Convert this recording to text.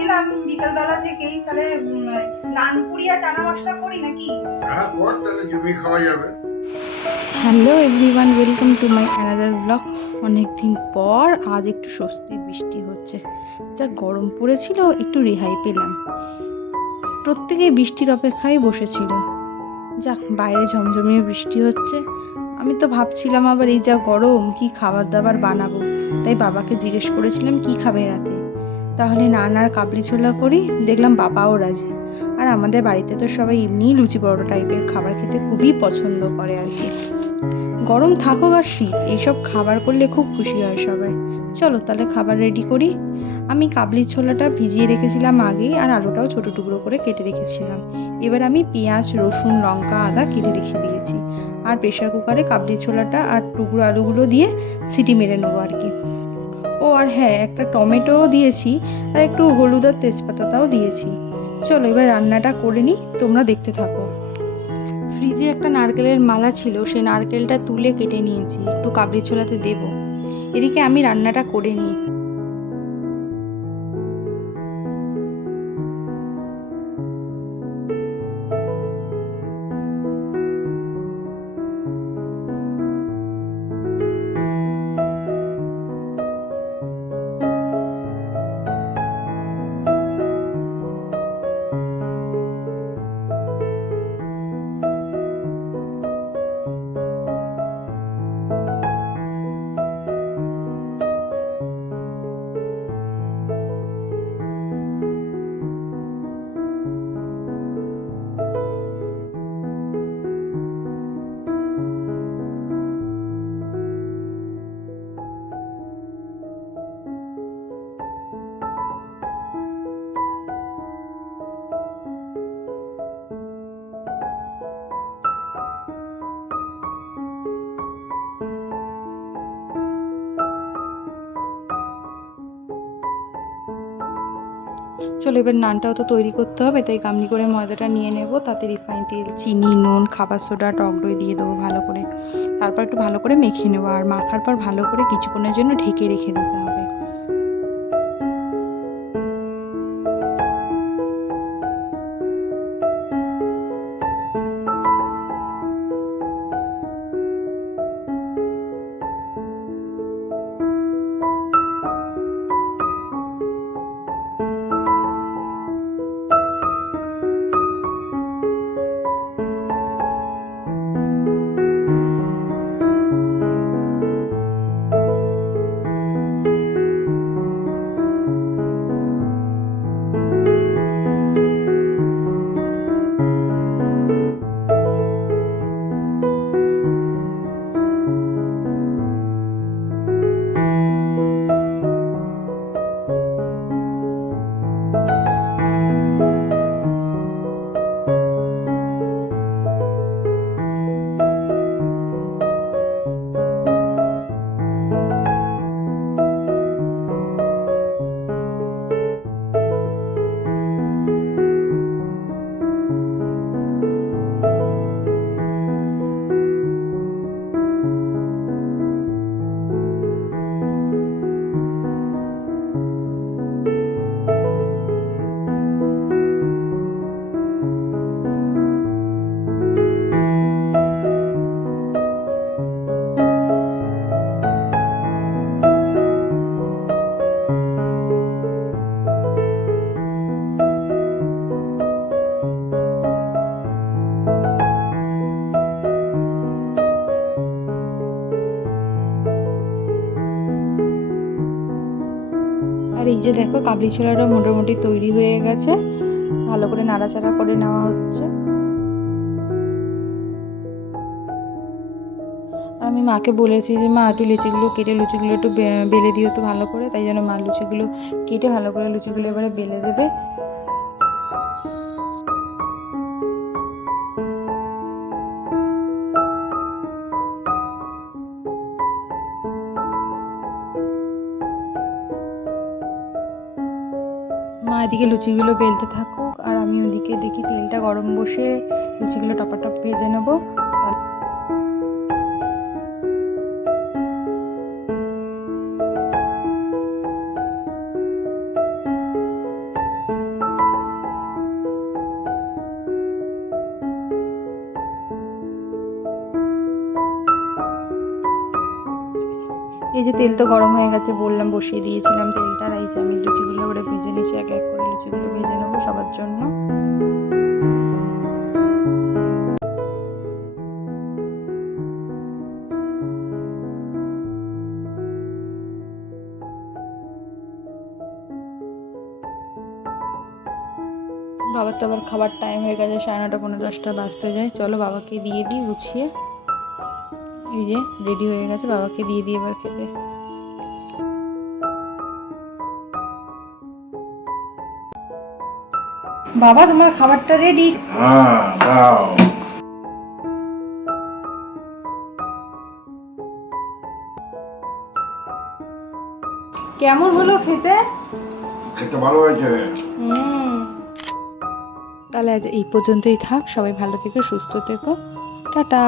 ভাবছিলাম বিকালবেলা থেকেই তাহলে উম, নানপুরি আর চানা মশলা করি নাকি? হ্যাঁ কর তাহলে জমি খাওয়া যাবে। Hello everyone welcome to my another blog. অনেক দিন পর আজ একটু স্বস্তির বৃষ্টি হচ্ছে। যা গরম পড়েছিল একটু রেহাই পেলাম। প্রত্যেকে বৃষ্টির অপেক্ষায় বসেছিল। যাক বাইরে ঝমঝমিয়ে বৃষ্টি হচ্ছে। আমি তো ভাবছিলাম আবার এই যা গরম কি খাবার দাবার বানাবো? তাই বাবাকে জিজ্ঞেস করেছিলাম কি খাবে রাতে? তাহলে নান আর কাবলি ছোলা করি, দেখলাম বাবাও রাজি। আর আমাদের বাড়িতে তো সবাই এমনিই লুচি পরোটা টাইপের খাবার খেতে খুবই পছন্দ করে আর কি। গরম থাকুক আর শীত, এইসব খাবার করলে খুব খুশি হয় সবাই। চলো তাহলে খাবার রেডি করি। আমি কাবলি ছোলাটা ভিজিয়ে রেখেছিলাম আগেই আর আলুটাও ছোটো টুকরো করে কেটে রেখেছিলাম। এবার আমি পেঁয়াজ, রসুন, লঙ্কা, আদা কেটে রেখে দিয়েছি। আর প্রেশার কুকারে কাবলি ছোলাটা আর টুকরো আলুগুলো দিয়ে সিটি মেরে নেব আর কি। ও আর হ্যাঁ একটা টমেটোও দিয়েছি আর একটু হলুদ আর তেজপাতাটাও দিয়েছি। চলো এবার রান্নাটা করে নিই, তোমরা দেখতে থাকো। ফ্রিজে একটা নারকেলের মালা ছিল, সেই নারকেলটা তুলে কেটে নিয়েছি, একটু কাবড়ি ছোলাতে দেবো। এদিকে আমি রান্নাটা করে নিই। চলো এবার নানটাও তো তৈরি করতে হবে, তাই কামনি করে ময়দাটা নিয়ে নেব, তাতে রিফাইন তেল, চিনি, নুন, খাবার সোডা, টক দই দিয়ে দেবো ভালো করে। তারপর একটু ভালো করে মেখে নেব, আর মাখার পর ভালো করে কিছুক্ষণের জন্য ঢেকে রেখে দিতে হবে। আর এই যে দেখো, কাবলি ছোলাটা মোটামুটি তৈরি হয়ে গেছে। ভালো করে নাড়াচাড়া করে নেওয়া হচ্ছে। আমি মাকে বলেছি যে, মা, একটু লুচিগুলো কেটে লুচিগুলো একটু বেলে দিও তো ভালো করে। তাই জন্য মা লুচিগুলো কেটে ভালো করে লুচিগুলো এবারে বেলে দেবে। এদিকে লুচিগুলো বেলতে থাকুক আর আমি ওদিকে দেখি তেলটা গরম বসে লুচিগুলো টপাটপ ভেজে নেব। তেল তো গরম হয়ে গেছে, বললাম বসিয়ে দিয়েছিলাম তেলটা। এই যে আমি লুচিগুলো ওরে ভেজে নিয়েছি, এক এক করে লুচিগুলো ভেজে নেব সবার জন্য। বাবার তো আবার খাবার টাইম হয়ে গেছে, সাড়ে নটা পনেরো দশটা বাজতে যায়। চলো বাবাকে দিয়ে দিই, গুছিয়ে। এই যে রেডি হয়ে গেছে বাবাকে দিয়ে দিয়ে এবার খেতে। বাবা তোমার খাবারটা রেডি হ্যাঁ দাও। কেমন হলো খেতে? খেতে ভালো হয়েছে। হুম। তাহলে আজ এই পর্যন্তই থাক সবাই ভালো থেকো সুস্থ থেকো। টাটা।